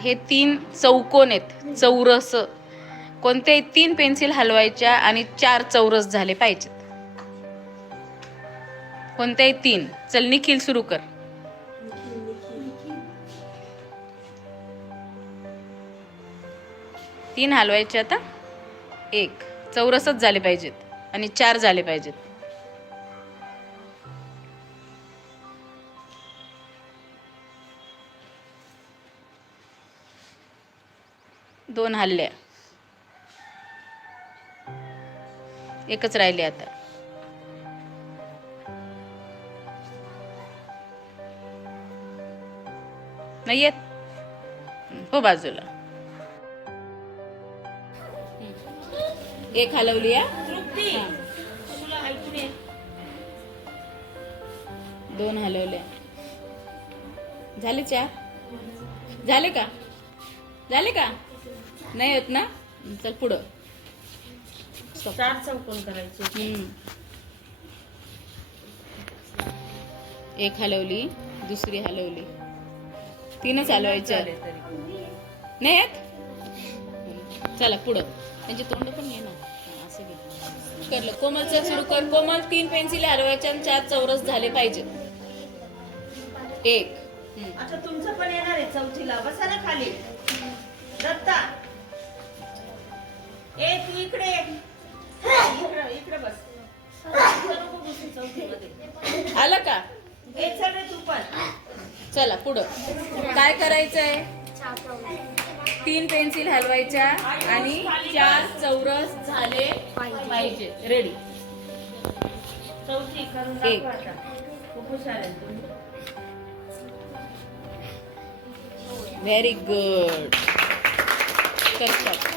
हे 3 चौकोन आहेत, चौरस. कोणत्याही 3 पेन्सिल हलवायच्या आणि 4 चौरस झाले पाहिजेत. कोणत्याही 3. चल निखिल सुरू कर. तीन हलवायचे आता. 1 चौरसच झाले पाहिजेत आणि 4 झाले पाहिजेत. 2 हलल्या. एकच राहिले आता. नाही येत हो बाजूला. 1 हलवली आहे. 2 हलवले. झाले 4. झाले का? झाले का? नाही होत ना. चल पुढं. 4 चौकोन करायचे. 1 हलवली, दुसरी हलवली. 3च हलवायच्या. नाही येत. चला पुढं. त्यांची तोंड पण घे ना. असं घे. करलं. कोमलचं सुरू कर. कोमल 3 पेन्सिल हलवायच्या आणि 4 चौरस झाले पाहिजे. 1. आता तुमचं पण येणार आहे चौथीला. बसा ना खाली. दत्ता ए तू इकडे इकडे बस. नको बसू चौथीमध्ये. आलं का? ए चल रे तू पण. चला पुढं. काय करायचंय? 3 पेन्सिल हलवायच्या आणि 4 चौरस झाले पाहिजे. रेडी. चौथी करून 1. दाखवा आता. खूप हुशार आहे तुम्ही. Very good. कर.